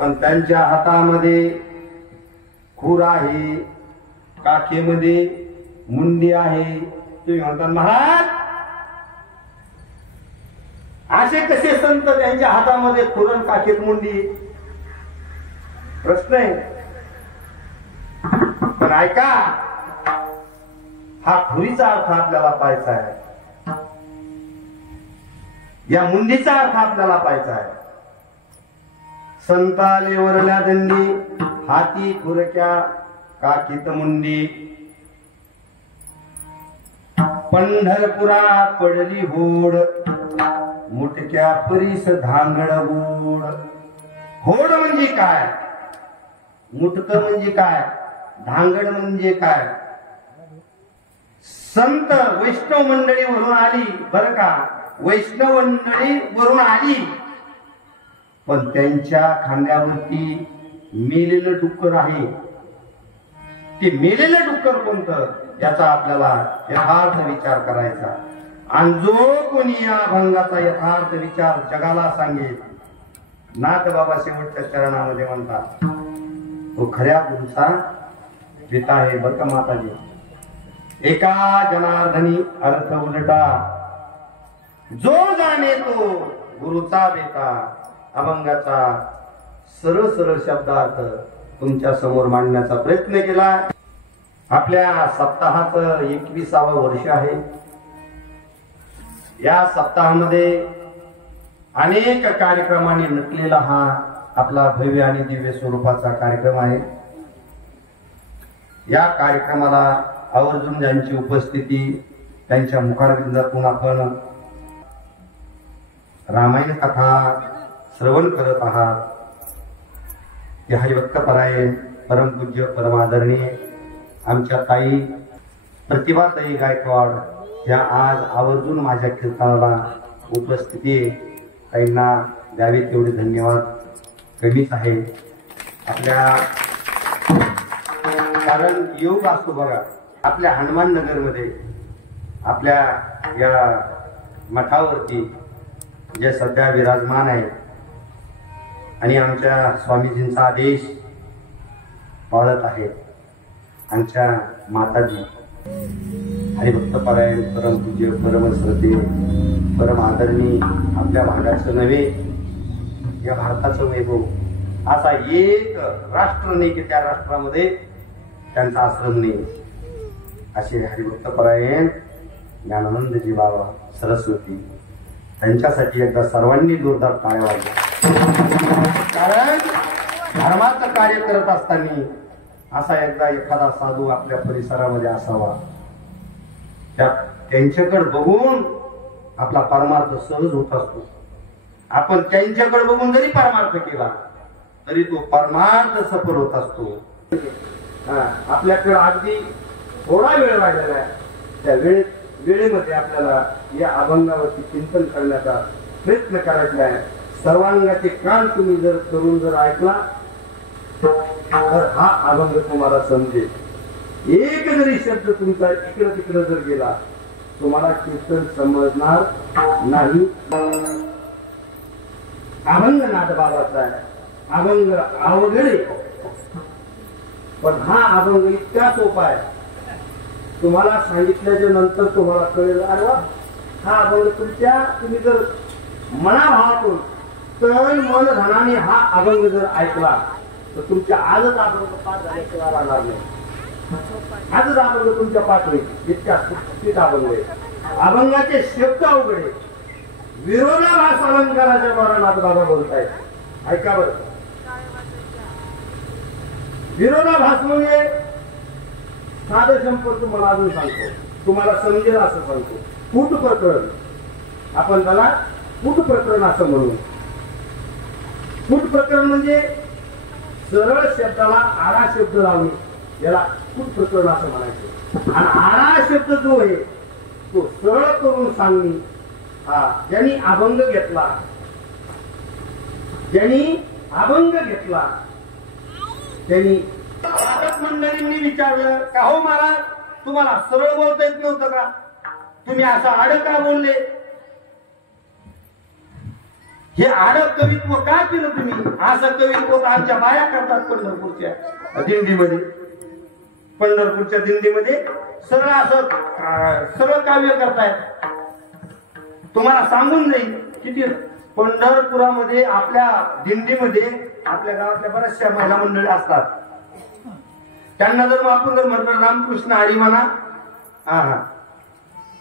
पण त्यांच्या हातामध्ये खूर आहे, काखेमध्ये मुंडी आहे. तुम्ही म्हणता महाराज असे कसे संत त्यांच्या हातामध्ये खुरण काखेत मुंडी? प्रश्न आहे. पण ऐका, हा खुरीचा अर्थ आपल्याला पाहायचा आहे, या मुंडीचा अर्थ आपल्याला पाहायचा आहे. संताले वरल्या दंडी, हाती खुरक्या काकीत मुंडी. पंढरपुरा पडली होड, मुटक्या परीस धांगड बूड. होड म्हणजे काय? मुटक म्हणजे काय? धांगड म्हणजे काय? संत वैष्णव मंडळी वरून आली बर का, वैष्णव मंडळी वरून आली, पण त्यांच्या खांद्यावरती मेलेलं डुक्कर आहे. ते मेलेलं डुक्कर कोणतं याचा आपल्याला यथार्थ विचार करायचा. आणि जो कोणी या अभंगाचा यथार्थ विचार जगाला सांगेल, नाथ बाबा शेवटच्या चरणामध्ये म्हणतात, तो खऱ्या गुरुचा पिता आहे बर का माताजी. एका जनार्दनी अर्थ उलटा, जो जाणे तो गुरुचा बेटा. अभंगाचा सरळ सरळ शब्दार्थ तुमच्या समोर मांडण्याचा प्रयत्न केला. आपल्या सप्ताहाचं 21वे वर्ष आहे. या सप्ताहामध्ये अनेक कार्यक्रमांनी नटलेला हा आपला भव्य आणि दिव्य स्वरूपाचा कार्यक्रम आहे. या कार्यक्रमाला आवर्जून ज्यांची उपस्थिती, त्यांच्या मुखारविंदातून आपण रामायण कथा श्रवण करत आहात. ते हरिभक्त परायण परमपूज्य परमादरणीय आमच्या ताई प्रतिभाताई गायकवाड या आज आवर्जून माझ्या कीर्तनाला उपस्थिती आहे. ताईंना द्यावे तेवढे धन्यवाद कमीच आहे आपल्या. कारण योग असतो बघा, आपल्या हनुमान नगरमध्ये आपल्या या मठावरती जे सध्या विराजमान आहे आणि आमच्या स्वामीजींचा आदेश पाळत आहेत आमच्या माताजी हरिभक्त परायण परमपूज्य परमश्रद्धेय परम आदरणीय आपल्या भागाचं नव्हे या भारताचं वैभव. असा एक राष्ट्र नाही की त्या राष्ट्रामध्ये त्यांचा आश्रम नाही. असे हरिभक्त परायण ज्ञानानंदजी बाबा सरस्वती, त्यांच्यासाठी एकदा सर्वांनी जोरदार टाळ्या वाजवा. कारण धर्माचं कार्य करत असताना असा एकदा एखादा साधू आपल्या परिसरामध्ये असावा, त्यांच्याकडे बघून आपला परमार्थ सहज होत असतो. आपण त्यांच्याकडे बघून जरी परमार्थ केला तरी तो परमार्थ सफल होत असतो. आपल्याकडे अगदी थोडा वेळ राहिलेला आहे. त्या वेळेमध्ये आपल्याला या अभंगावरती चिंतन करण्याचा प्रयत्न करायचा आहे. सर्वांगाचे कान तुम्ही जर करून जर ऐकला तर हा अभंग तुम्हाला समजेल. एक जरी शब्द तुमचा इकडं तिकडं जर गेला तुम्हाला कीर्तन समजणार नाही. अभंग नाथबाबाचा आहे. अभंग अवघड आहे, पण हा अभंग इतका सोपा आहे. तुम्हाला सांगितल्याच्या नंतर तुम्हाला कळेल, अरे वा, हा अभंग तुम्ही जर मनाभावातून तन मन धनाने हा अभंग जर ऐकला तर तुमच्या आजच अभंग पाठ झाल्याशिवाय राहणार नाही. आजच अभंग तुमच्या पाठ होईल. इतक्या सुटसुटीत अभंग आहे. अभंगाचे शब्द अवघड आहे. विरोधाभास अलंकाराच्या द्वारा नाथबाबा बोलतायत. ऐका बरं, विरोधाभास म्हणजे साधं संपर्क. तुम्हाला अजून सांगतो, तुम्हाला समजेल असं सांगतो. फूट प्रकरण, आपण त्याला फूट प्रकरण असं म्हणू. फूट प्रकरण म्हणजे सरळ शब्दाला आडा शब्द लावणे, याला फूट प्रकरण असं म्हणायचं. आणि आडा शब्द जो आहे तो सरळ करून सांगणे. ज्यांनी अभंग घेतला, त्यांनी मंडळींनी विचारलं का हो महाराज, तुम्हाला सरळ बोलता येत नव्हतं का? तुम्ही असं आड का बोलले? हे आड कवित्व का केलं तुम्ही? असं कवित्व आमच्या बाया करतात पंढरपूरच्या दिंडीमध्ये. पंढरपूरच्या दिंडीमध्ये सरळ असं सरळ काव्य करतायत. तुम्हाला सांगून जाईल किती पंढरपुरामध्ये आपल्या दिंडीमध्ये आपल्या गावातल्या बऱ्याचशा महिला मंडळी असतात. त्यांना जर आपण जर म्हटलं रामकृष्ण हरी म्हणा,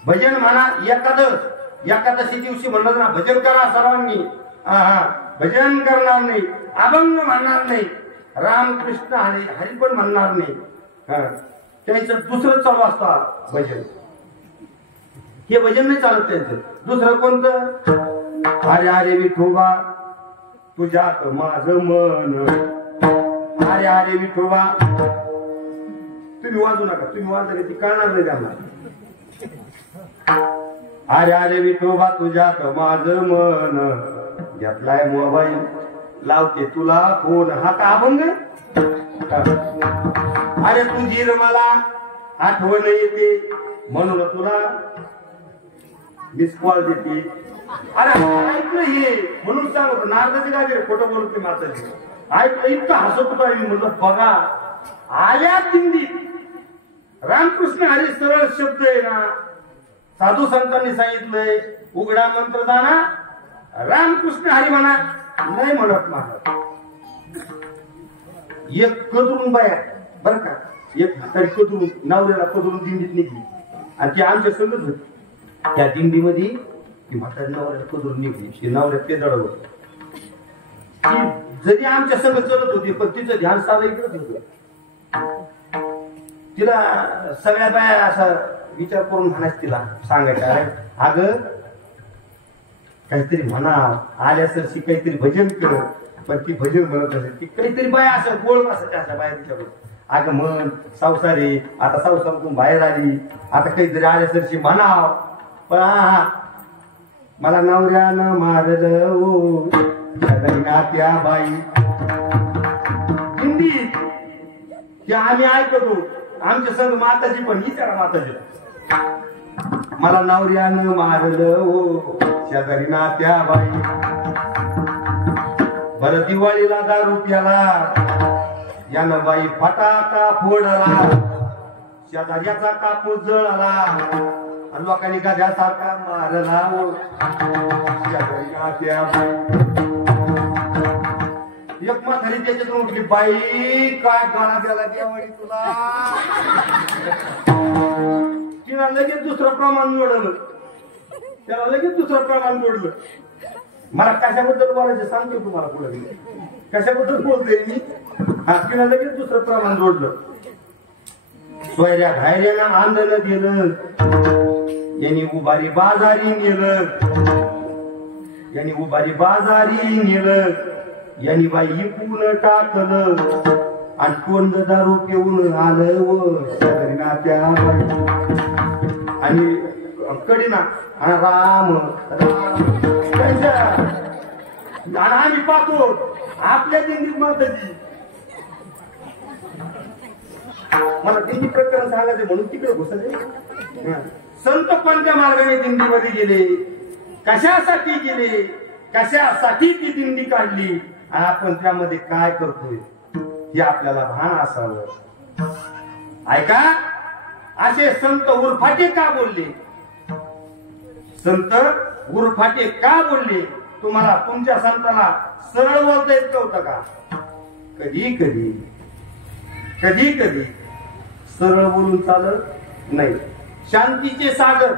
भजन म्हणा, एकादशी दिवशी म्हणलं ना भजन करा सर्वांनी, भजन करणार नाही, अभंग म्हणणार नाही, रामकृष्ण हरी हरी पण म्हणणार नाही. त्यांचं दुसरं चालू असतं भजन. हे भजन नाही चालत त्यांचं. दुसरं कोणतं? अरे अरे विठोबा तुझ्यात माझं मन, अरे अरे विठोबा. तुम्ही वाजू नका, तुम्ही वाजले ती कळणार नाही त्यांना. अरे अरे विठोबा तुझ्यात माझं मन, घेतलाय मोबाईल लावते तुला फोन. हा का अभंग? अरे तुझी मला आठवण येते म्हणून तुला मिस कॉल देते. अरे ऐकलं हे म्हणून सांगतो नारदाची गाडी खोटं बोलत नाही माताजी. ऐकलं इतकं हसत होता मी. म्हणलं बघा आल्या दिंडीत रामकृष्ण हरी सरळ शब्द आहे ना. साधू संतांनी सांगितलंय उघडा मंत्र जाणा रामकृष्ण हरी म्हणा, नाही म्हणत माझा. एक कदरून बाया बर का, एक म्हातारी कदरून नवऱ्याला कदरून दिंडीत निघली आणि ती आमच्या संगत होती. त्या दिंडीमध्ये ती म्हातारी नवऱ्याला कदरून निघली. ती नवऱ्यात ते दडवलं. ती जरी आमच्या संगत चलत होती पण तिचं ध्यान साधं इकडंच होतं. तिला सगळ्या बाया असा विचार करून म्हणायचं, तिला सांगायचं अगं काहीतरी म्हणा, आल्यासरशी काहीतरी भजन कर. पण ती भजन म्हणत असेल ती काहीतरी बाया असं बोलत असत अशा बाया तिच्याकडून. अगं मन संसारी, आता संसारातून बाहेर आली, आता काहीतरी आल्यासरशी म्हणाव. पण मला नवऱ्यानं मारलं ओ त्या बाई हिंदीत ते आम्ही ऐकतो. आमच्या संग माताजी पण विचारा माताजी, मला नवऱ्यानं मारलं ओ शेजारी नात्या बाई. बरं दिवाळीला दारू प्याला यानं बाई फटाका फोडला, शेजाऱ्याचा कापूस जळाला आणि लोकांनी गाद्यासारखा मारला ओ शेजारी नात्या बाई. एक म्हातारी त्याच्यातून उठली, बाई काय गाणा द्याला देवाळी तुला. तिला लगेच दुसरं प्रमाण जोडलं, त्याला लगेच दुसरं प्रमाण जोडलं. मला कशाबद्दल बोलायचं सांगतो तुम्हाला पुढे, कशाबद्दल बोलतोय मी. तिला लगेच दुसरं प्रमाण जोडलं. सोयऱ्या धायऱ्यानं आंदोलन दिलं, यांनी उभारी बाजारी नेलं, यांनी उभारी बाजारी नेलं, यांनी बाई इकून टाकलं आणि कोंड दारू पिऊन आलं व नात्या बाई. आणि कडीना राम आणि आम्ही पाहतो आपल्या दिंडीत माताजी. मला दिंडी प्रकरण सांगायचं म्हणून तिकडे घुसले. संत कोणत्या मार्गाने दिंडीमध्ये गेले, कशासाठी गेले, कशासाठी ती दिंडी काढली, आपण त्यामध्ये काय करतोय हे आपल्याला भान असावं. ऐका, असे संत उरफाटे का बोलले, संत उरफाटे का बोलले? तुम्हाला तुमच्या संताला सरळ बोलता येत नव्हतं का? कधी कधी कधी कधी सरळ बोलून चालत नाही. शांतीचे सागर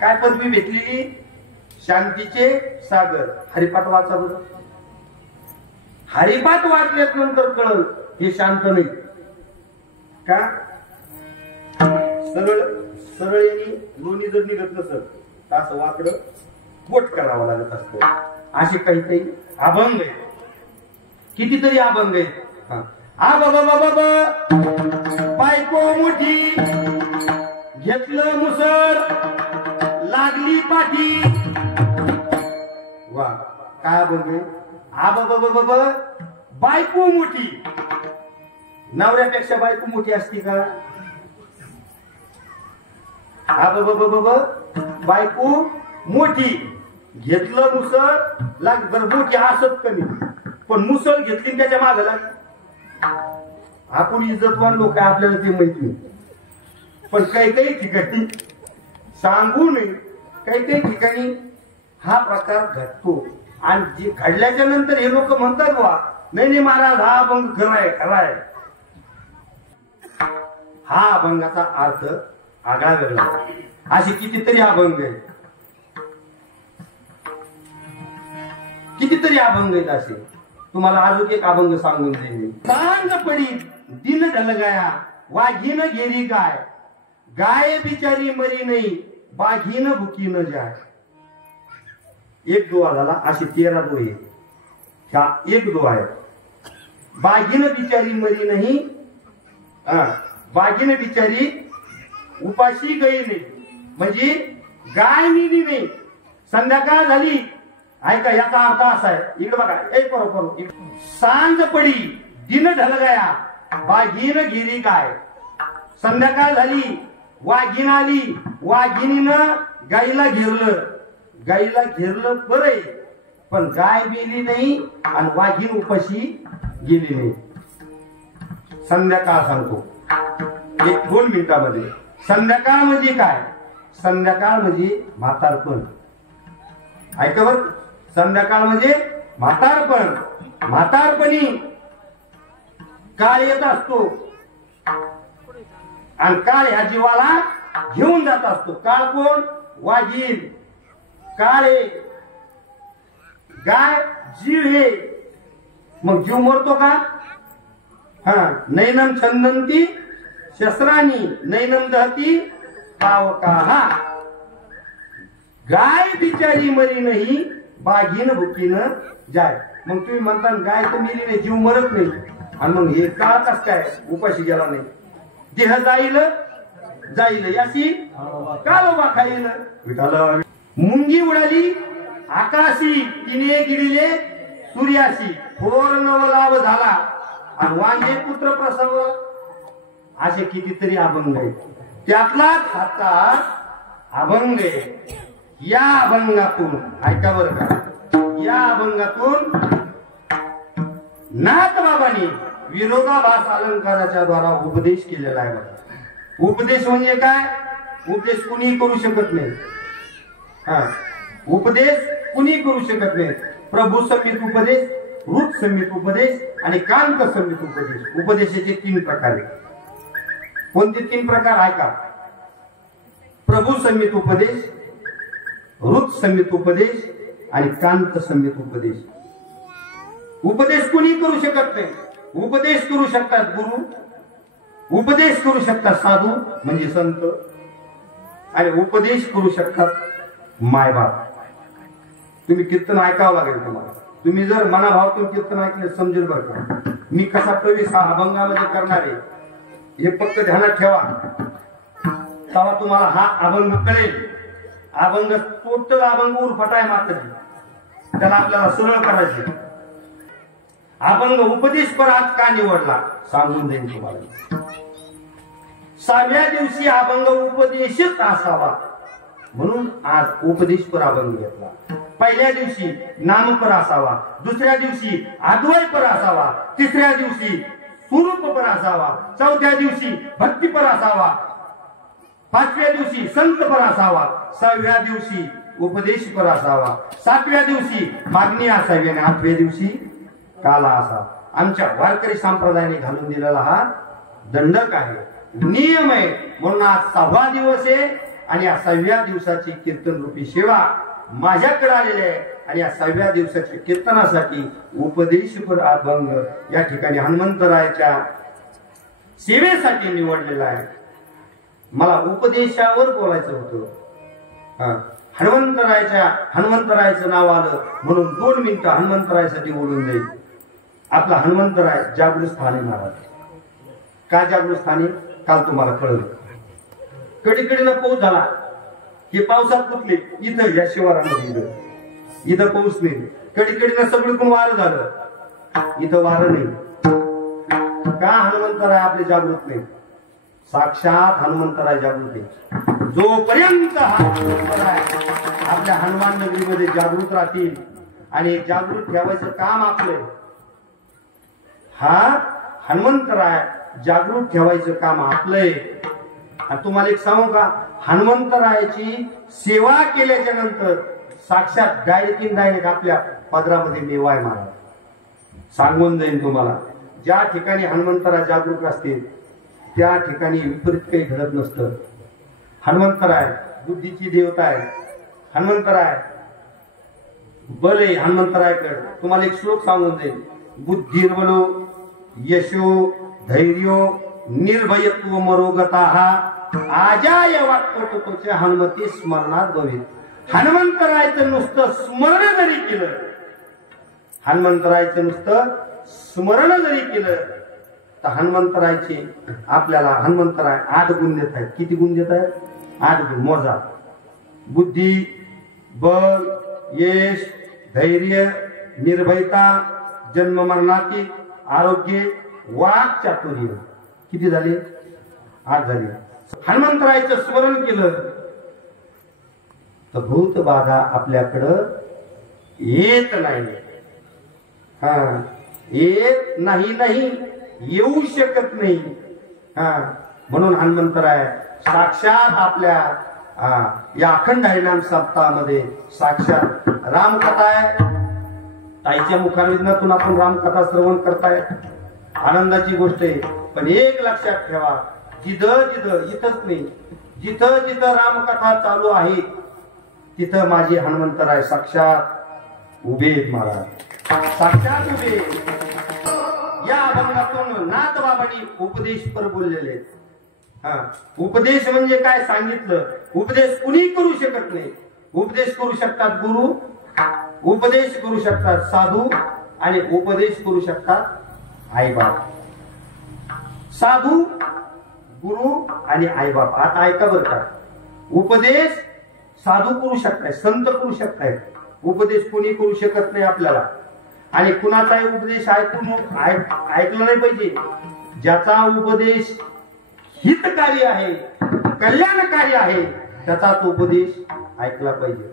काय पदवी भेटलेली? शांतीचे सागर. हरिपाठ वाचा बरं. हरिपाठ वाचल्यानंतर कळलं हे शांत नाही का. सरळ सरळ यांनी लोणी जर निघत नसत तर असं वाकडं पोट करावं लागत असतं. असे काही काही अभंग आहेत, कितीतरी अभंग आहेत. आ बाबा बाबा बायको मोठी घेतलं मुसळ लागली पाठी. वा काय अभंग आहे. आ बाबा बाबा बायको मोठी. नवऱ्यापेक्षा बायको मोठी असती का? आ बाबा बाबा बायको मोठी घेतलं मुसळ लाग बरबोटी असत कमी, पण मुसळ घेतली त्याच्या मागे लाग. आपण इज्जतवान लोक आपल्याला ते माहित नाही, पण काही काही ठिकाणी सांगू नये, काही काही ठिकाणी हा प्रकार घडतो. आणि जे घडल्याच्या नंतर हे लोक म्हणतात वा नाही नाही महाराज हा अभंग खराय खराय. हा अभंगाचा अर्थ आगळा वेगळा. असे कितीतरी अभंग आहेत, कितीतरी अभंग आहेत असे. तुम्हाला अजून एक अभंग सांगून देईन. सांग पडी दिन ढलगाया वाघीन घेरी गाय, गाय बिचारी मरी नाही बाघीन भुकी न जाय. एक दुआ झाला, असे 13 दुआ आहेत. ह्या एक दुआ आहे. बाघीन बिचारी मरी नाही, बाघीन बिचारी उपाशी गई नाही, म्हणजे गाय मिली नाही. संध्याकाळ झाली, ऐका याचा अर्थ असा आहे, इकडे बघा, एक बरोबर. सांज पडी दिन ढलगाया वाघीन गिरी गाय. संध्याकाळ झाली, वाघीन आली, वाघिनीनं गाईला घेरलं. गाईला घेरलं बरं, पण गाय गेली नाही आणि वाघीन उपाशी गेली नाही. संध्याकाळ सांगतो 1-2 मिनिटांमध्ये. संध्याकाळ म्हणजे काय? संध्याकाळ म्हणजे म्हातारपण. ऐका बर, संध्याकाळ म्हणजे म्हातारपण. म्हातारपणी काळ येत असतो आणि काळ ह्या जीवाला घेऊन जात असतो. काळ कोण? वाघीन. काळ आहे, गाय जीव हे. मग जीव मरतो का? हा, नैनम छंदंती शस्त्रानी नैनम दहती पावकाहा. गाय बिचारी मरी नाही बाघीन भुकीन जाय. मग तुम्ही म्हणता गाय तर मेली नाही, जीव मरत नाही, आणि मग हे काळ कस काय उपाशी गेला नाही? देह जाईल जाईल याची कालोबा खाईल. विठाला मुंगी उडाली आकाशी, तिने गिरिले सूर्याशी. थोर नवलाभ झाला आणि वांगे पुत्र प्रसव. असे कितीतरी अभंग आहेत. त्यातलाच हाचा अभंग आहे. या अभंगातून ऐका बरं का, या अभंगातून नाथबाबांनी विरोधाभास अलंकाराच्या द्वारा उपदेश केलेला आहे. उपदेश म्हणजे काय? उपदेश कुणी करू शकत नाही. उपदेश कुणी करू शकत नाही. प्रभू संहित उपदेश, ऋत संहित उपदेश आणि कांत संहित उपदेश. उपदेशाचे 3 प्रकार आहेत. कोणते 3 प्रकार ऐका? प्रभू संहित उपदेश, ऋत संहित उपदेश आणि कांत संहित उपदेश. उपदेश कुणी करू शकत नाही. उपदेश करू शकतात गुरु, उपदेश करू शकतात साधू म्हणजे संत, आणि उपदेश करू शकतात मायबाप. तुम्ही कीर्तन ऐकावं लागेल तुम्हाला. तुम्ही जर मनाभावातून कीर्तन ऐकले समजेल बरं का मी कसा प्रवेश हा अभंगामध्ये करणार आहे, हे फक्त ध्यानात ठेवा. तेव्हा तुम्हाला हा अभंग कळेल. अभंग टोटल अभंग उरफटाय मात्र त्याला आपल्याला सरळ करायचे. अभंग उपदेश पर आज का निवडला सांगून देईन तुम्हाला. 6व्या दिवशी अभंग उपदेशच असावा म्हणून आज उपदेश पर अभंग घेतला. पहिल्या दिवशी नामपर असावा, दुसऱ्या दिवशी अद्वय पर असावा, तिसऱ्या दिवशी स्वरूप पर असावा, चौथ्या दिवशी भक्ती पर असावा, 5व्या दिवशी संत पर असावा, 6व्या दिवशी उपदेश पर असावा, 7व्या दिवशी मागणी असावी आणि 8व्या दिवशी काला असावा. आमच्या वारकरी संप्रदायाने घालून दिलेला हा दंडक आहे, नियम आहे. म्हणून आज 6वा दिवस आहे आणि या 6व्या दिवसाची कीर्तन रूपी सेवा माझ्याकडे आलेली आहे. आणि या 6व्या दिवसाच्या कीर्तनासाठी उपदेशपर अभंग या ठिकाणी हनुमंतरायाच्या सेवेसाठी निवडलेला आहे. मला उपदेशावर बोलायचं होतं. हनुमंतरायाचं नाव आलं म्हणून 2 मिनिटं हनुमंतरायासाठी बोलून जाईल. आपला हनुमंतराय जागृत स्थानी महाराज. का जागृत स्थानी? काल तुम्हाला कळलं. कडीकडीला पाऊस झाला हे पावसात कुठले इथं या शिवारामध्ये इथं पाऊस नाही. कडीकडीला सगळीकडून वारं झालं, इथं वारं नाही. का? हनुमंतराय आपले जागृत नाही. साक्षात हनुमंतराय जागृत आहे. जोपर्यंत हा आपल्या हनुमान नगरीमध्ये जागृत राहतील आणि जागृत ठेवायचं काम आपलं, हा हनुमंतराय जागृत ठेवायचं काम आपलंय. आणि तुम्हाला एक सांगू का, हनुमंतरायाची सेवा केल्याच्या नंतर साक्षात डायरेक्ट आपल्या पदरामध्ये मेवाय महाराज सांगून जाईल तुम्हाला. ज्या ठिकाणी हनुमंतराय जागृत असतील त्या ठिकाणी विपरीत काही घडत नसतं. हनुमंतराय बुद्धीची देवता आहे. हनुमंतराय बल आहे. हनुमंतरायकडे तुम्हाला एक श्लोक सांगून जाईल. बुद्धिर्बलो यशो धैर्यो निर्भयत्व मरोगता आजाय वाक्पटुच्या हनुमती स्मरणात भवेत. हनुमंतरायचं नुसतं स्मरण जरी केलं, हनुमंतरायचं नुसतं स्मरण जरी केलं तर हनुमंतरायचे आपल्याला हनुमंतराय 8 गुण देत आहेत. किती गुण देत आहेत? 8 गुण. मोजा. बुद्धी, बल, यश, धैर्य, निर्भयता, जन्म मरणातीत, आरोग्य, वाक चातुर्य. किती झाले? 8 झाले. हनुमंतरायचं स्मरण केलं तर भूत बाधा आपल्याकडं येत नाही. हा, येत नाही, येऊ शकत नाही. हा, म्हणून हनुमंतराय साक्षात आपल्या या अखंड हरिनाम सप्ताहामध्ये साक्षात रामकथा आहे. ताईच्या मुखाविंदातून आपण रामकथा श्रवण करताय, आनंदाची गोष्ट आहे. पण एक लक्षात ठेवा, जिथं इथंच नाही, जिथं रामकथा चालू आहे तिथं माझे हनुमंतराय साक्षात उभे आहेत महाराज, साक्षात उभे. या अभंगातून नाथबाबांनी उपदेश पर बोललेले. हा, उपदेश म्हणजे काय सांगितलं. उपदेश कुणी करू शकत नाही. उपदेश करू शकतात गुरु, उपदेश करू शकतात साधू, आणि उपदेश करू शकतात आईबाप. साधू, गुरु आणि आईबाप. आता ऐका बरं का, उपदेश साधू करू शकताय, संत करू शकताय. उपदेश कोणी करू शकत नाही आपल्याला. आणि कुणाचाही उपदेश ऐकलं नाही पाहिजे. ज्याचा उपदेश हितकारी आहे, कल्याणकारी आहे, त्याचाच उपदेश ऐकला पाहिजे.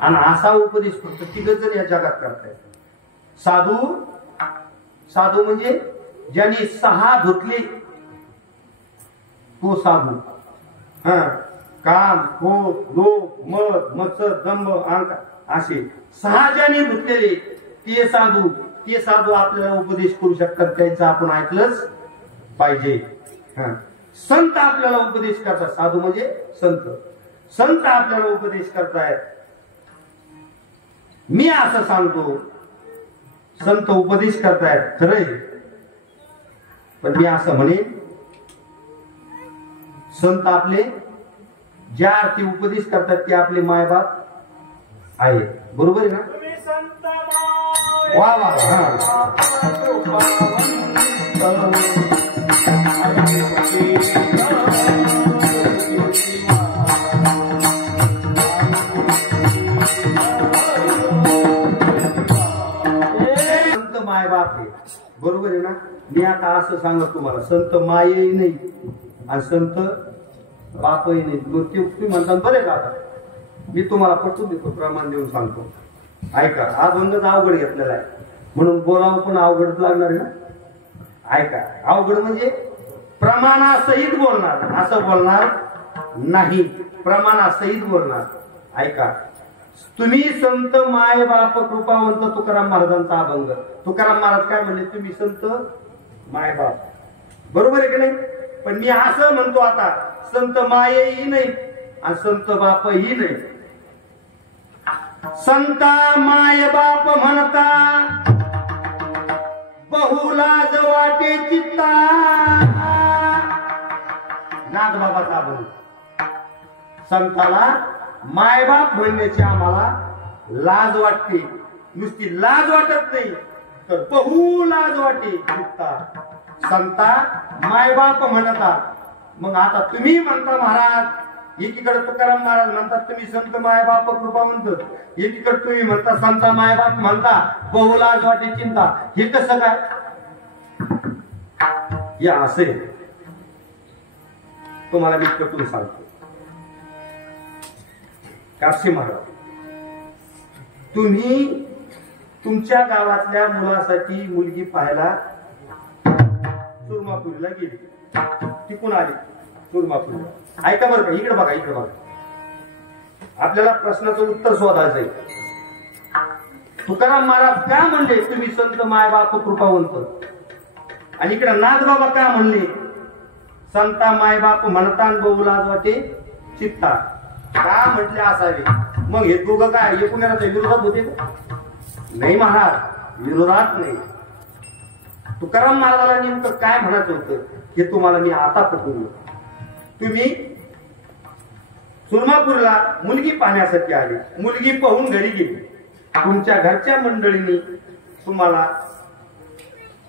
आणि असा उपदेश फक्त 3 जण या जगात करतायत. साधू म्हणजे ज्यांनी 6 धुतले तो साधू. हा, काम, क्रोध, लोभ, मद, मत्सर, दंभ, अहंकार असे 6 ज्यांनी धुतलेले ते साधू. ते साधू आपल्याला उपदेश करू शकतात, त्यांचं आपण ऐकलंच पाहिजे. संत आपल्याला उपदेश करतात. साधू म्हणजे संत आपल्याला उपदेश करतायत. मी असं सांगतो, संत उपदेश करतायत खरंय, पण मी असं म्हणेन, संत आपले ज्या अर्थी उपदेश करतात ते आपले मायबाप आहे. बरोबर आहे ना? वा वा. संत मायबाप आहे. बरोबर आहे ना? मी आता असं सांगत तुम्हाला, संत मायही नाही आणि संत बापही नाही. तुम्ही म्हणता बरे का? आता मी तुम्हाला पटवून देतो, प्रमाण देऊन सांगतो. ऐका, हा बंधच अवघड घेतलेला आहे म्हणून बोलावं पण अवघडच लागणार आहे ना. ऐका, अवघड म्हणजे प्रमाणासहित बोलणार, असं बोलणार नाही, प्रमाणासहित बोलणार. ऐका, तुम्ही संत माय बाप कृपावंत तुकाराम महाराजांचा अभंग. तुकाराम महाराज काय म्हणले? तुम्ही संत माय बाप. बरोबर आहे की नाही? पण मी असं म्हणतो आता, संत मायही नाही आणि संत बापही नाही. संता माय बाप म्हणता बहुलाज वाटे चित्ता. नाथ बाबाचा अभंग. संताला मायबाप म्हणण्याची आम्हाला लाज वाटते. नुसती लाज वाटत नाही तर बहु लाज वाटे चित्ता. संता मायबाप म्हणतात. मग आता तुम्ही म्हणता महाराज, एकीकडे तुकाराम महाराज म्हणतात तुम्ही संत मायबाप कृपा म्हणतात, एकीकडे तुम्ही म्हणता संता मायबाप म्हणता बहुलाज वाटे चिंता. हे कसं काय? या असे तुम्हाला मी कटून सांगतो. कापसे महाराज, तुम्ही तुमच्या गावातल्या मुलासाठी मुलगी पाहायला सुरमापुरीला गेली, तिकून आली सुरमापुरीला. ऐका बरं का, इकडे बघा, इकडे बघा. आपल्याला प्रश्नाचं उत्तर शोधायचंय. तुकाराम महाराज का म्हणले तुम्ही संत मायबाप कृपावंत, आणि इकडे नाथबाबा का म्हणले संता मायबाप म्हणतान बहुलाज वाटे चित्ता, का म्हटले असावे? मग हे दोघं काय एकूणाच्या विरोधात होते का? नाही महाराज, विरोधात नाही. तुकाराम महाराजाला नेमकं काय म्हणायचं होतं हे तुम्हाला मी आता पटवलं. तुम्ही सुरमापूरला मुलगी पाहण्यासाठी आले, मुलगी पाहून घरी गेली. तुमच्या घरच्या मंडळींनी तुम्हाला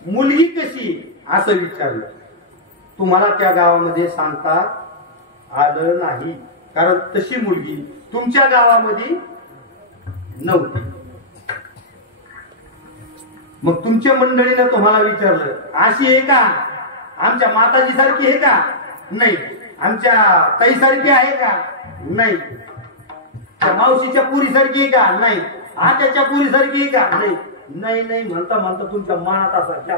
मुलगी कशी असं विचारलं. तुम्हाला त्या गावामध्ये सांगता आलं नाही, कारण तशी मुलगी तुमच्या गावामध्ये नव्हती. मग तुमच्या मंडळीनं तुम्हाला विचारलं अशी आहे का, आमच्या माताजी सारखी आहे का? नाही. आमच्या ताई सारखी आहे का? नाही. मावशीच्या पुरी सारखी आहे का? नाही. आत्याच्या पुरी सारखी आहे का? नाही. नाही नाही म्हणता म्हणता तुमच्या मनात असा क्या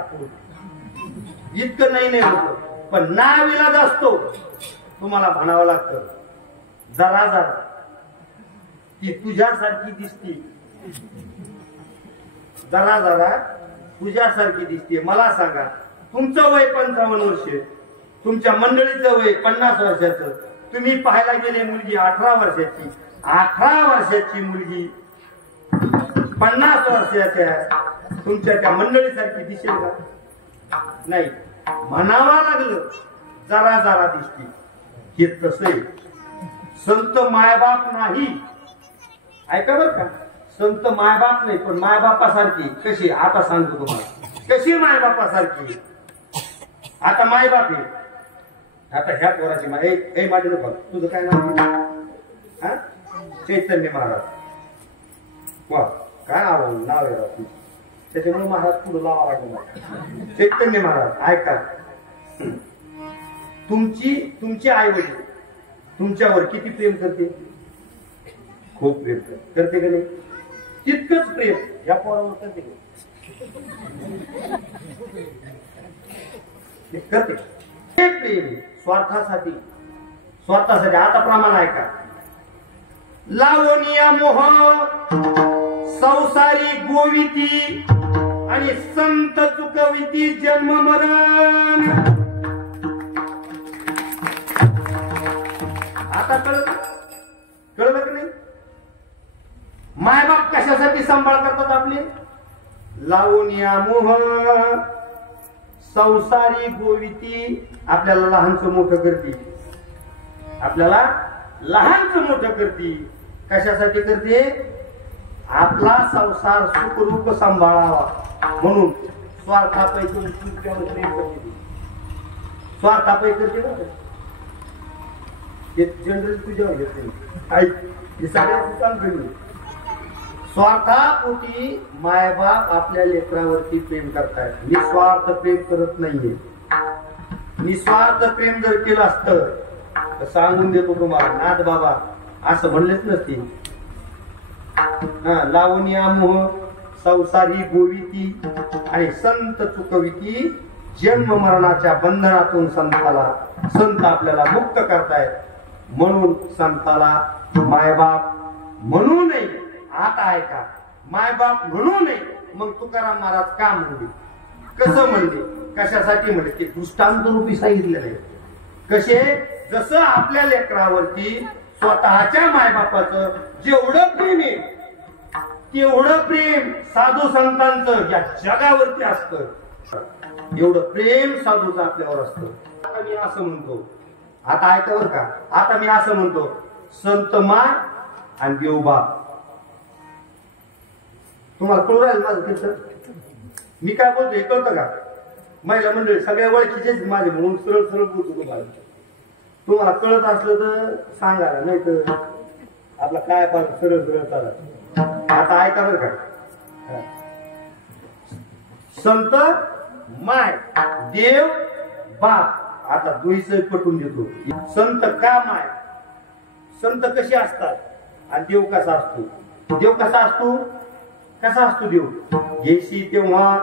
इतकं नाही नाही होतं. पण नाविलाज असतो, तुम्हाला म्हणावं लागतं जरा जरा ती तुझ्यासारखी दिसती, जरा जरा तुझ्यासारखी दिसते. मला सांगा, तुमचं वय 55 वर्ष, तुमच्या मंडळीचं वय 50 वर्षाचं, तुम्ही पाहायला गेले मुलगी 18 वर्षाची, 18 वर्षाची मुलगी 50 वर्षाच्या तुमच्या त्या मंडळीसारखी दिसेल का? नाही. म्हणावा लागलं जरा जरा दिसते. हे तसंय. संत मायबाप नाही. ऐका बरं का, संत मायबाप नाही, पण मायबापासारखी कशी आता सांगतो तुम्हाला. कशी मायबापासारखी? आता मायबाप आहे. आता ह्या पोराची माय ए माझी नको, तुझं काय नाव? चैतन्य महाराज. वा, काय नाव आहे राव, त्याच्यामुळे महाराज पुढे लावा लागला. चैतन्य महाराज ऐका, तुमची आई वडील तुमच्यावर किती प्रेम करते? खूप प्रेम करते का नाही? तितकंच प्रेम या पोरावर करते करते. हे प्रेम स्वार्थासाठी, स्वार्थासाठी. आता प्रमाण आहे का? लावणिया मोह संसारी गोविती आणि संत चुकविती जन्म मरण. आता कळलं का नाही? मायबाप कशासाठी सांभाळ करतात आपले? लावणिया मोह संसारी गोविती आपल्याला लहानचं मोठं करते, आपल्याला लहानचं मोठं करते. कशासाठी करते? आपला संसार सुखरूप सांभाळावा म्हणून. स्वार्थापैकी तुमच्यावर प्रेम करते, स्वार्थापैकी करते ना. जनरल तुझ्यावर घेते. ऐक, हे सगळ्यात चांगलं. स्वार्थापोटी मायबाप आपल्या लेकरावरती प्रेम करतायत. निस्वार्थ प्रेम करत नाहीये. निस्वार्थ प्रेम जर केलं असतं तर सांगून देतो तुम्हाला, नाथ बाबा असं म्हणलेच नसते. लावणिया मोह संसारी गोविती आणि संत चुकविती जन्म मरणाच्या बंधनातून संत आपल्याला मुक्त करतायत. म्हणून संताला मायबाप म्हणू नये. आता आहे का? मायबाप म्हणू नये. मग तुकाराम महाराज का म्हणले? कसं म्हणले? कशासाठी म्हणले? ते दृष्टांत रूपी सांगितलेलं आहे. कसे? जसं आपल्या लेकरावरती स्वतःच्या मायबापाचं जेवढं प्रेम आहे तेवढं प्रेम साधू संतांचं या जगावरती असतं. एवढं प्रेम साधूचं आपल्यावर असतं. आता मी असं म्हणतो, आता ऐका बरं का, आता मी असं म्हणतो, संत माय आणि देवबाप. तुम्हाला कळू राहील माझं कीर्तन? मी काय बोलतो हे कळतं का? महिला मंडळी सगळ्या ओळखीचेच माझे म्हणून सरळ सरळ बोलतो तुम्हाला. तुम्हाला कळत असलं तर सांगा, नाही तर आपला काय पाहिजे सरळ सरळ चाला. आता ऐका बरं का, संत माय देव बाप. आता दुईच पटवून देतो. संत का माय? संत कसे असतात? आणि देव कसा असतो? देव कसा असतो? कसा असतो देव? येशी तेव्हा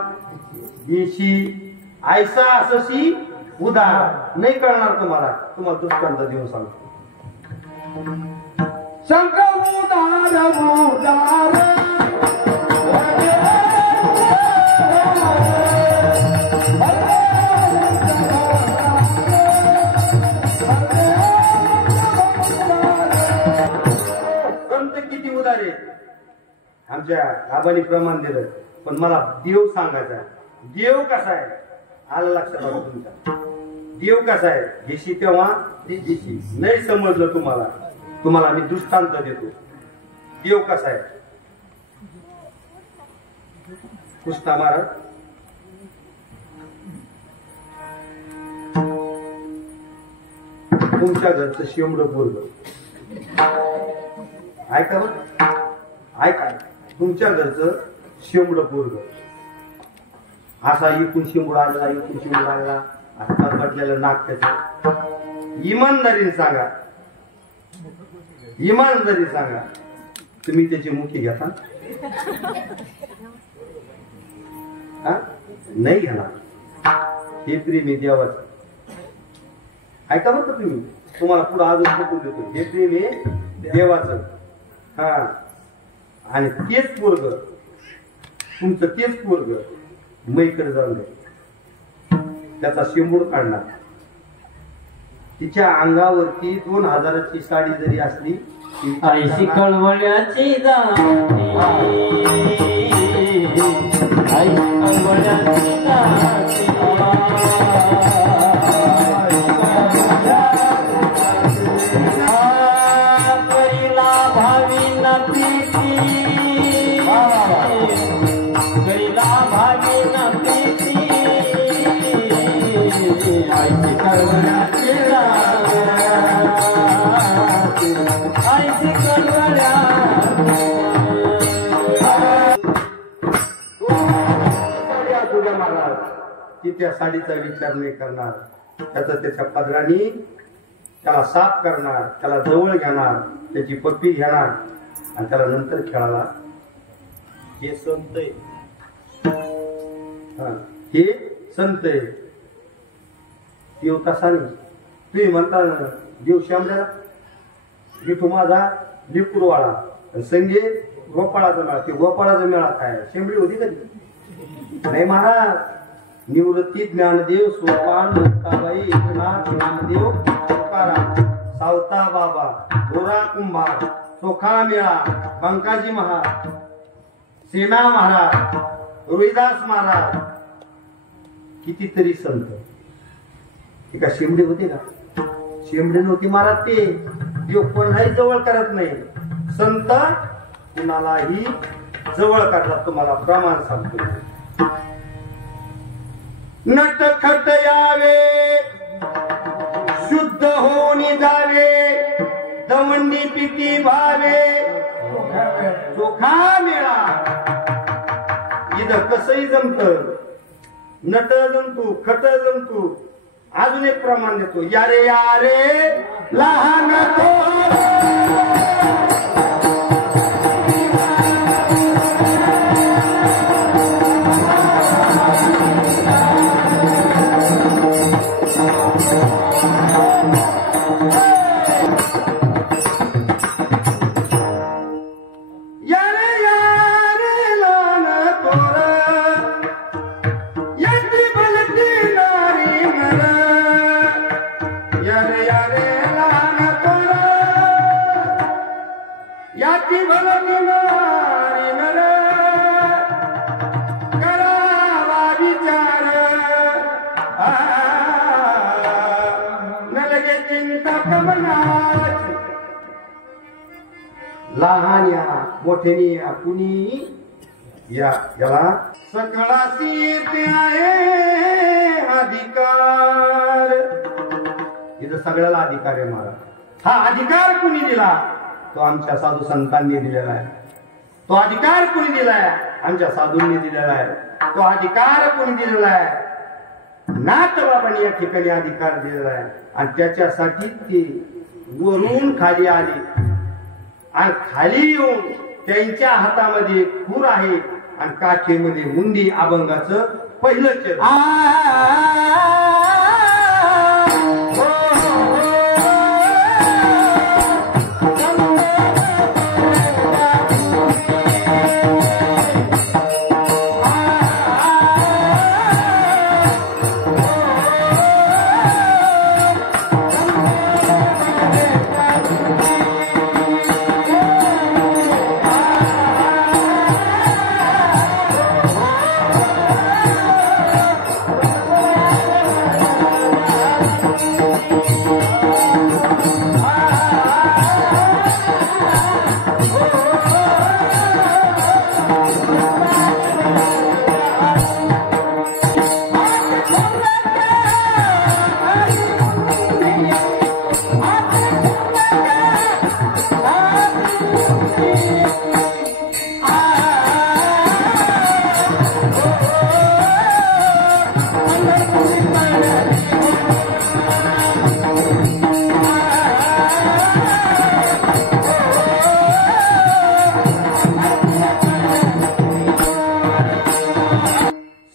येशी ऐसा असशी उदार. नाही कळणार तुम्हाला. तुम्हाला दृष्टांत देऊन सांगतो. शंकर उदार उदार किती उदार आहे. आमच्या आबांनी प्रमाण दिलं. पण मला देव सांगायचा. देव कसा आहे? आलं लक्षात आलं तुमच्या? देव कसा आहे? घेशी तेव्हा देशी. नाही समजलं तुम्हाला मी दृष्टांत देतो. देव कसा आहे? कृष्णा महाराज तुमच्या घरचं शेंबड बोललं. ऐका बरं, ऐका. तुमच्या घरचं शेंबड पोरग असा इकून शेंबूड आलेला, इकून शेंबूड आलेला, आता म्हटलेलं नाक त्याचं. इमानदारीने सांगा, इमानदारी सांगा, तुम्ही त्याची मुठी घेता? नाही घेणार. हे प्रेम आहे देवाचं. ऐका बरं का तुम्ही, तुम्हाला पुढे अजून पटवून देतो. हे प्रेम आहे देवाचं. हा, आणि तेच पोरग तुमचं, तेच पोरग मैकडे जाऊन त्याचा शेंबूड काढणार. तिच्या अंगावरती 2000ची साडी जरी असली, आईशी कळवळ्याची जाती, आईशी कळवळ्याची जाती, करीला भावी न प्रीती, करीला भावी न प्रीती, आईशी कळवळ्याची जाती, आईशी कळवळ्या. तुझ्या मारणार, ती त्या साडीचा विचार नाही करणार. त्याच्या पदराने त्याला साफ करणार, त्याला जवळ घेणार, त्याची पप्पी घेणार आणि त्याला नंतर खेळायला. हे संत आहे, हे संत आहे. देव तसा नाही. तुम्ही म्हणता देव श्यामला विठू माझा लिकुरवाळा संगे गोपाळाचा मेळा. ते गोपाळाचा मेळा काय शेंबडी होती कधी? नाही महाराज. निवृत्ती ज्ञानदेव, सोपान, मुक्ताबाई, एकनाथ, ज्ञानदेव, तुकाराम, सावता बाबा, गोरा कुंभार, सोखा मेळा, पंकाजी महाराज, सेना महाराज, रोहिदास महाराज, कितीतरी संत. ते का शेंबडी होते का? शेंबडी नव्हती महाराज. ते देव कोणालाही जवळ करत नाही. संत कुणालाही जवळ करतात. तुम्हाला प्रमाण सांगतो. नटखट यावे, शुद्ध होऊन जावे, दवंडी पिटी भावे, चोखा मेळा. इथं कसंही जमत. नट जमतो, खट जमतो. अजून एक प्रमाण देतो. यारे यारे लहान लहान या मोठ्यानी या कुणी या. याला सकळासी आहे अधिकार. इथं सगळ्याला अधिकार आहे महाराज. हा अधिकार कुणी दिला? तो आमच्या साधू संतांनी दिलेला आहे. तो अधिकार कुणी दिलाय? आमच्या साधूंनी दिलेला आहे. तो अधिकार कुणी दिलेला आहे? नाथबाबांनी या ठिकाणी अधिकार दिलेला आहे. आणि त्याच्यासाठी ती वरून खाली आली. आणि खाली येऊन त्यांच्या हातामध्ये खूर आहे आणि काठीमध्ये मुंडी, अभंगाचं पहिलं चरण.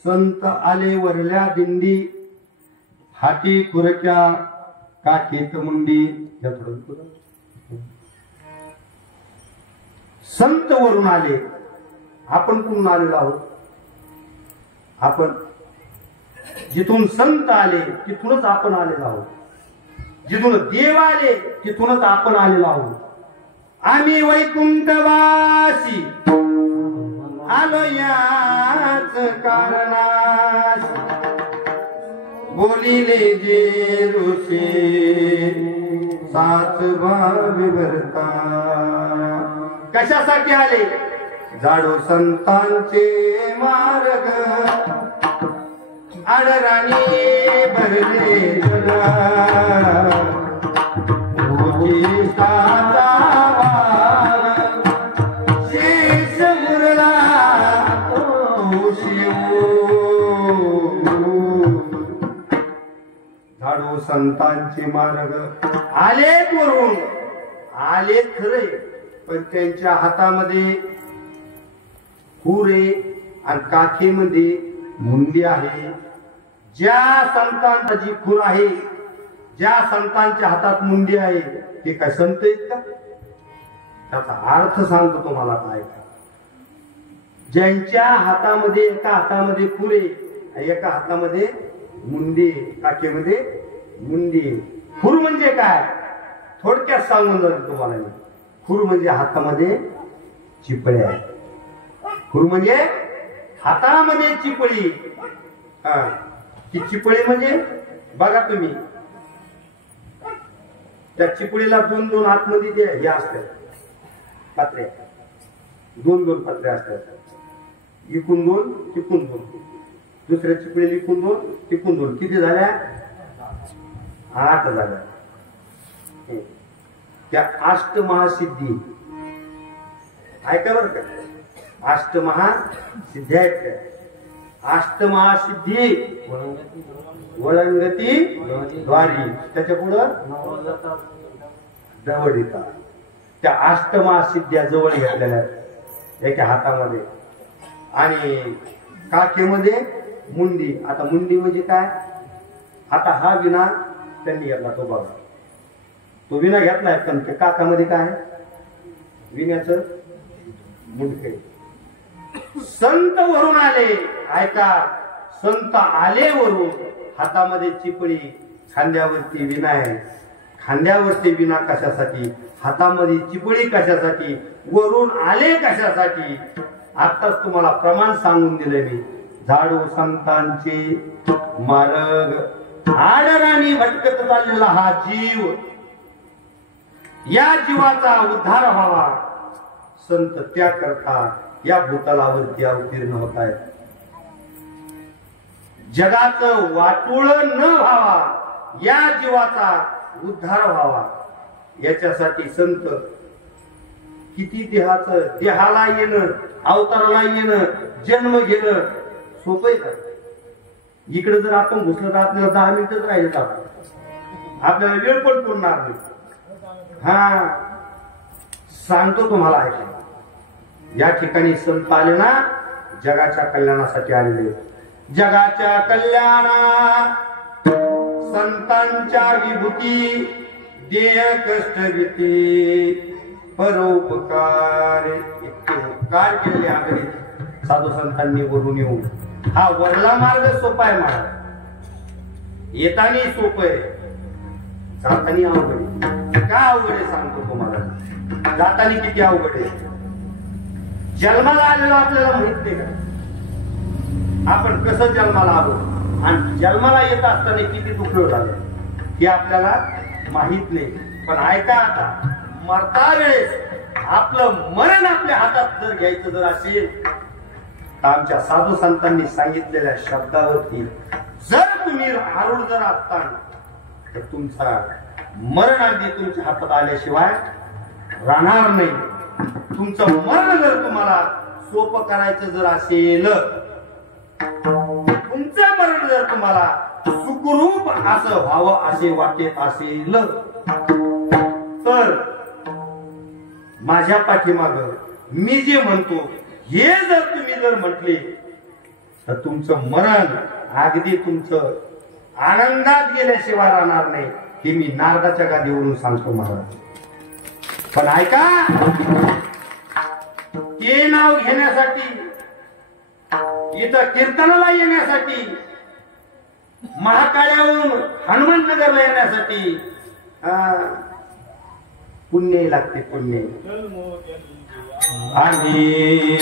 संत आले वरल्या दिंडी, हाती खुरक्या काठीत मुंडी. संत वरून आले. आपण कुठून आलेलो आहोत? आपण जिथून संत आले तिथूनच आपण आलेलो आहोत. जिथून देव आले तिथूनच आपण आलेलो आहोत. आम्ही वैकुंठवासी आलो याच कारणास, बोलिले जे ऋषी साच भावी भरता. कशासाठी आले? जाडो संतांचे मार्ग, आडराणी भरले जगा. झाडू संतांचे मार्ग आले वरून आले खरे, पण त्यांच्या हातामध्ये खूर आहे आणि काठीमध्ये मुंडी आहे. ज्या संतांचा जी खूर आहे, ज्या संतांच्या हातात मुंडी आहे, ते काय संत आहेत का? त्याचा अर्थ सांगतो तुम्हाला काय. ज्यांच्या हातामध्ये एका हातामध्ये खूर आहे, एका हातामध्ये मुंडी, काठीमध्ये मुंडी. खूर म्हणजे काय? थोडक्यात सांगून जाईल तुम्हाला मी. खूर म्हणजे हातामध्ये चिपळे आहे. खूर म्हणजे हातामध्ये चिपळी. ती चिपळी म्हणजे बघा तुम्ही, त्या चिपळीला दोन दोन आतमध्ये ते हे असतात पात्रे, दोन दोन पात्रे असतात. इकून दोन तिकून दोन, दुसऱ्या चिपळीला इकून दोन तिकून दोन. किती झाल्या? 8 झाल्या. त्या अष्टमहासिद्धी ऐका बरं का, अष्टमहासिद्धी आहेत का? अष्टमहासिद्धी वळंगती द्वारी, त्याच्या पुढं दवडिता. त्या अष्टमहासिद्ध्या जवळ घेतलेल्या एका हातामध्ये आणि काखेमध्ये मुंडी. आता मुंडी म्हणजे काय? आता हा विना त्यांनी घेतला, तो बघा तो विना घेतलाय, पण त्या काकामध्ये काय आहे? विण्याचं मुंडके. संत वरून आले, ऐका, संत आले वरून, हातामध्ये चिपळी, खांद्यावरती विना आहे. खांद्यावरती विना कशासाठी? हातामध्ये चिपळी कशासाठी? वरून आले कशासाठी? आताच तुम्हाला प्रमाण सांगून दिले मी. झाडू संतांचे मार्ग, आडराणी भटकत चाललेला हा जीव, या जीवाचा उद्धार व्हावा. संत त्याकरता या भूतलावरती अवतीर्ण होत आहेत. जगाचं वाटोळ न व्हावा, या जीवाचा उद्धार व्हावा, याच्यासाठी संत किती देहाला येणं, अवताराला येणं, जन्म घेणं सोपं आहे का? इकडे जर आपण घुसलं तर आपल्याला 10 मिनिटच राहिले तर आपल्याला वेळ पण पुरणार नाही. हा, सांगतो तुम्हाला ऐका. या ठिकाणी संत आले ना, जगाच्या कल्याणासाठी आलेले. जगाच्या कल्याणा संतांच्या विभूती, देय कष्ट भीती परोपकार. इतके उपकार केले आगळे साधू संतांनी वरून येऊन. हा वरला मार्ग सोपा आहे महाराज, येतानी सोपं आहे, जातानी अवघड आहे. का अवघड आहे सांगतो तुम्हाला. जातानी किती अवघड आहे. जन्माला आलेलो आपल्याला माहित नाही का आपण कसं जन्माला आलो, आणि जन्माला येत असताना किती दुःख झाले हे आपल्याला माहित नाही. पण ऐका आता, मरता वेळेस आपलं मरण आपल्या हातात जर घ्यायचं जर असेल तर आमच्या साधू संतांनी सांगितलेल्या शब्दावरती जर तुम्ही आरूढ जर असताना तर तुमचा मरण अगदी तुमच्या हातात आल्याशिवाय राहणार नाही. तुमचं मरण जर तुम्हाला सोपं करायचं जर असेल, तुमचं मरण जर तुम्हाला सुखरूप असं व्हावं असे वाटत असेल तर माझ्या पाठीमाग मी जे म्हणतो हे जर तुम्ही जर म्हटले तर तुमचं मरण अगदी तुमचं आनंदात गेल्याशिवाय राहणार नाही. हे मी नारदाच्या गादीवरून सांगतो महाराज. पण ऐका, ते नाव घेण्यासाठी, इथं कीर्तनाला येण्यासाठी, महाकाळ्याहून हनुमंतनगरला येण्यासाठी पुण्य लागते. पुण्य आणि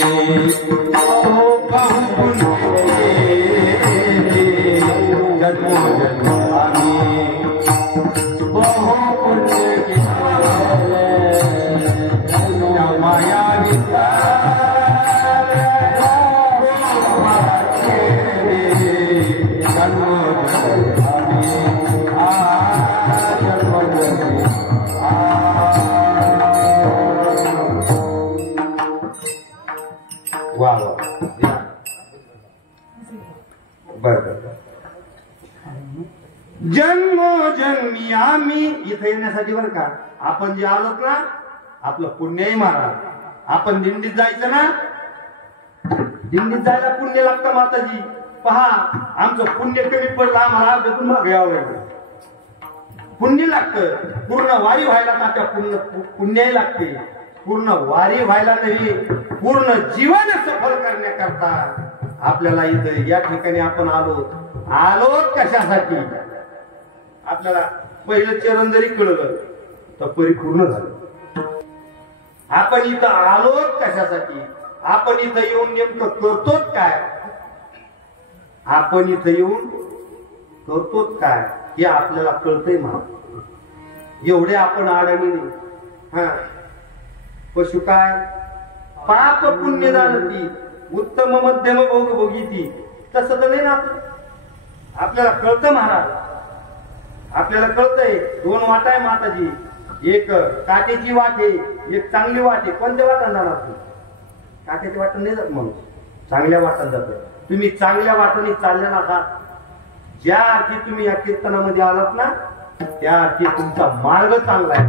वा वा बर बर. जन्मोजन्मी आम्ही इथे येण्यासाठी बरं का आपण जे आलोत ना, आपलं पुण्यही मारा. आपण दिंडीत जायचं ना, दिंडीत जायला पुण्य लागतं माताजी. पहा, आमचं पुण्य कमी पडलं, आम्हाला त्यातून मागे यावं लागलं. पुण्य लागतं. पूर्ण वारी व्हायला तात्या पुण्यही लागते. पूर्ण वारी व्हायला नाही, पूर्ण जीवन सफल करण्याकरता आपल्याला इथं या ठिकाणी आपण आलो कशासाठी. आपल्याला पहिलं चरण जरी कळलं तर परिपूर्ण झालं. आपण इथं आलो कशासाठी, आपण इथं येऊन नेमकं करतोच काय, आपण इथं येऊन करतोच काय हे आपल्याला कळतंय. मग एवढे आपण आडणी हा पशु काय पाप पुण्य जाणती, उत्तम मध्यम भोग भोगीती. तसं तर नाही ना आपल्याला कळतं महाराज. आपल्याला कळतंय दोन वाट आहे माताजी, एक काटेची वाट आहे, एक चांगली वाट आहे. कोणत्या वाटात जाणार तुम्ही? काटेची वाट नाही जात म्हणून चांगल्या वाटात जात. तुम्ही चांगल्या वाटाने चालल्या ना, ज्या अर्थी तुम्ही या कीर्तनामध्ये आलात ना त्या अर्थी तुमचा मार्ग चांगला आहे.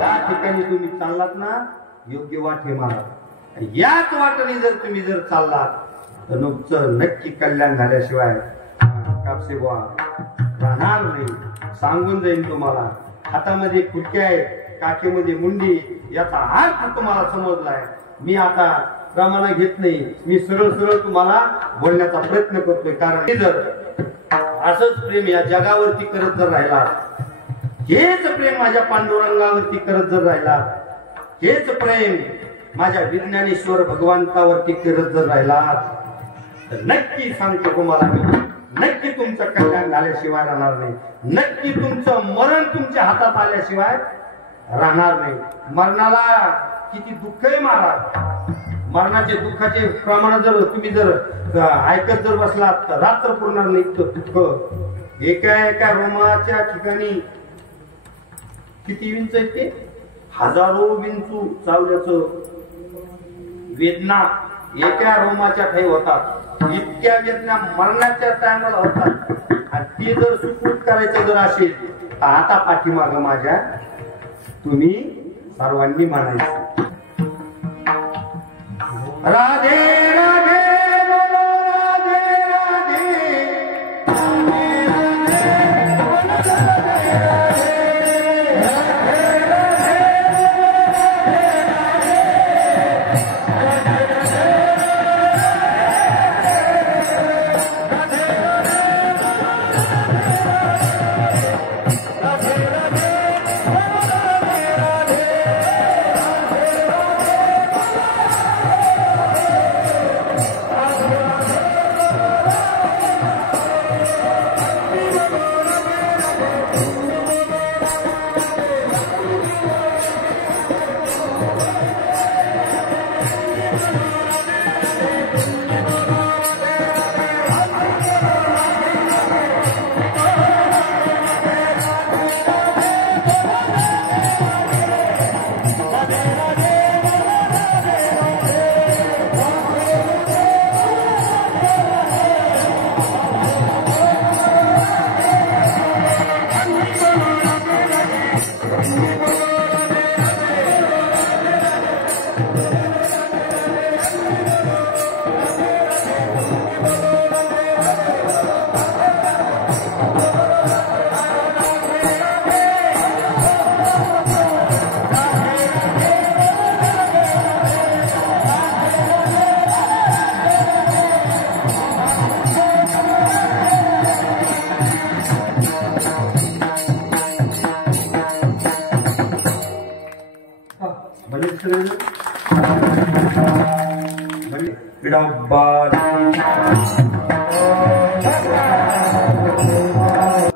या ठिकाणी तुम्ही चाललात ना, योग्य वाट हे मारा. याच वाटेने जर तुम्ही जर चाललात तर तुमचं नक्की कल्याण झाल्याशिवाय कापसे बुवा राहणार नाही. सांगून जाईल तुम्हाला. हातामध्ये खुर्च्या आहेत, काखेमध्ये मुंडी, याचा अर्थ तुम्हाला समजलाय. मी आता प्रमाण घेत नाही, मी सरळ सरळ तुम्हाला बोलण्याचा प्रयत्न करतोय. कारण जर असंच प्रेम या जगावरती करत जर राहिला, हेच प्रेम माझ्या पांडुरंगावरती करत जर राहिला, हेच प्रेम माझ्या विज्ञानेश्वर भगवंतावरती करत जर राहिला तर नक्की सांगतो तुम्हाला, नक्की तुमचं कल्याण झाल्याशिवाय राहणार नाही. नक्की तुमचं मरण तुमच्या हातात आल्याशिवाय राहणार नाही. मरणाला किती दुःख आहे महाराज. मरणाचे दुःखाचे प्रमाण जर तुम्ही जर ऐकत जर बसलात तर रात्र पुरणार नाही दुःख. एका एका रोमाच्या ठिकाणी किती विंच आहे ते, हजारो विंचू चावल्याचं वेदना एका रोमाच्या ठाई होतात. इतक्या वेदना मरणाच्या टायमाला होतात. आणि ते जर सुखरूप करायचं जर असेल तर आता पाठीमाग माझ्या तुम्ही सर्वांनी म्हणायचं राधे राधे बोलो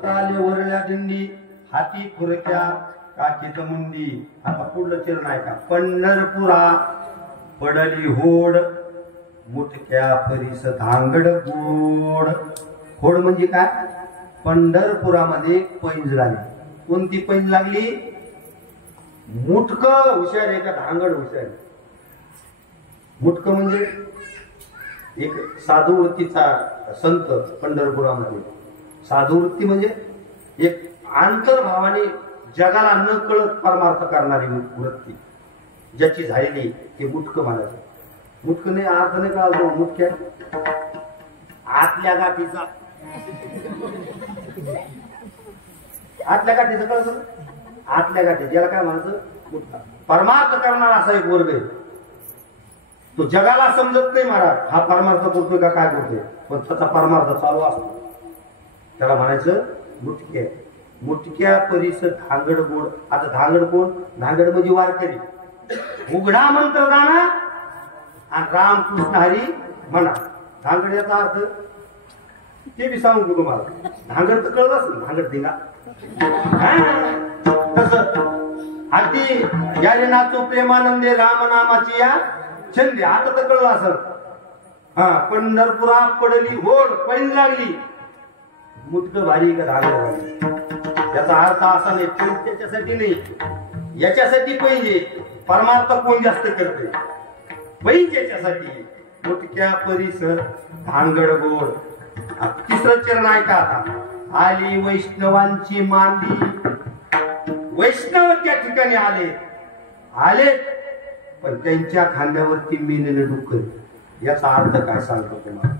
राधे वरल्या दिंडी हाती खुरक्या काचीत मुंडी. आता पुढलं चरण आहे का? पंढरपुरा पडली होड मुठक्या परिस धांगड गोड. होड म्हणजे काय? पंढरपुरामध्ये पैंज लागली. कोणती पैंज लागली? मुठक हुशार आहे का धांगड हुशार? मुठक म्हणजे एक साधू वृत्तीचा संत पंढरपुरामध्ये. साधू वृत्ती म्हणजे एक आंतरभावाने जगाला न कळत परमार्थ करणारी वृत्ती ज्याची झालेली ते मुठक म्हणायचं. मुठक नाही अर्थ नाही कळाला. मुठक्या आतल्या गाठीचा कळत. आतल्या गाठी ज्याला काय म्हणायचं? मुठका. परमार्थ करणारा असा एक वर्ग आहे. तो जगाला समजत नाही महाराज हा परमार्थ करतोय का काय करतोय, पण त्याचा परमार्थ चालू असतो. त्याला म्हणायचं मुठक्या. मुठक्या परिस धांगड गोड. आता धांगड कोण? धांगड म्हणजे वारकरी. उघडा मंत्र दाना आणि राम कृष्ण हरी म्हणा. धांगड याचा अर्थ ते बी सांगू तुम्हाला. धांगड तर कळत असेल. धांगड दिला तस अगदी याने नाचो प्रेमानंदे रामनामाची या छंदे. आता तर कळलं असं. हा पंढरपुरा पडली होड पैन लागली. मुठक भारी का धांगड भारी. त्याचा अर्थ असा नाही त्याच्यासाठी नाही, याच्यासाठी पाहिजे. परमार्थ कोण जास्त करते? पैन याच्यासाठी. मुठक्या परिसर धांगड गोड. तिसरं चरण आहे का? आता आली वैष्णवांची मांदी. वैष्णव त्या ठिकाणी आले पण त्यांच्या खांद्यावरती मेलेलं डुक्कर. याचा अर्थ काय सांगतो तुम्हाला?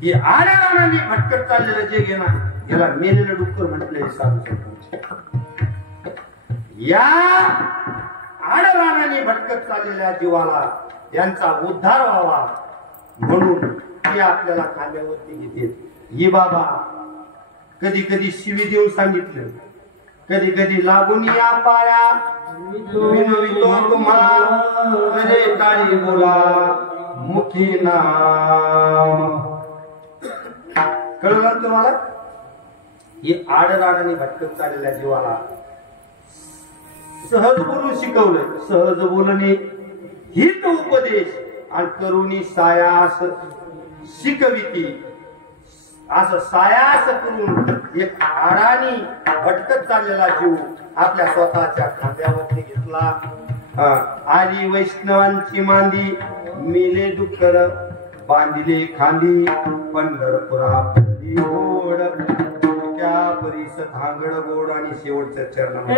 की आड्यारानांनी भटकत चाललेलं जे घे ना याला मेलेलं डुक्कर म्हटलं. साधू या आडरानाने भटकत चाललेल्या जीवाला यांचा उद्धार व्हावा म्हणून ते आपल्याला खांद्यावरती घेते. ही बाबा कधी कधी शिवी देऊन सांगितलं, कधी कधी लागून या पाया विनवितो तुम्हाला रे टाळी बोला मुखी नाम. कळलं तुम्हाला? ही आडरानाने भटकत चाललेल्या जीवाला सहज बोलून शिकवलं. सहज बोलणे हित उपदेश आणि करुणी सायास शिकविती. असं सायास करून एक आडानी भटकत चाललेला जीव आपल्या स्वतःच्या खांद्यावरती घेतला. आली वैष्णवांची मांदी मेले डुक्कर बांधिले खांदी. पंढरपुरा पडली गोड त्या परीस धांगड गोड. आणि शेवटचं चरण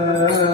Yeah.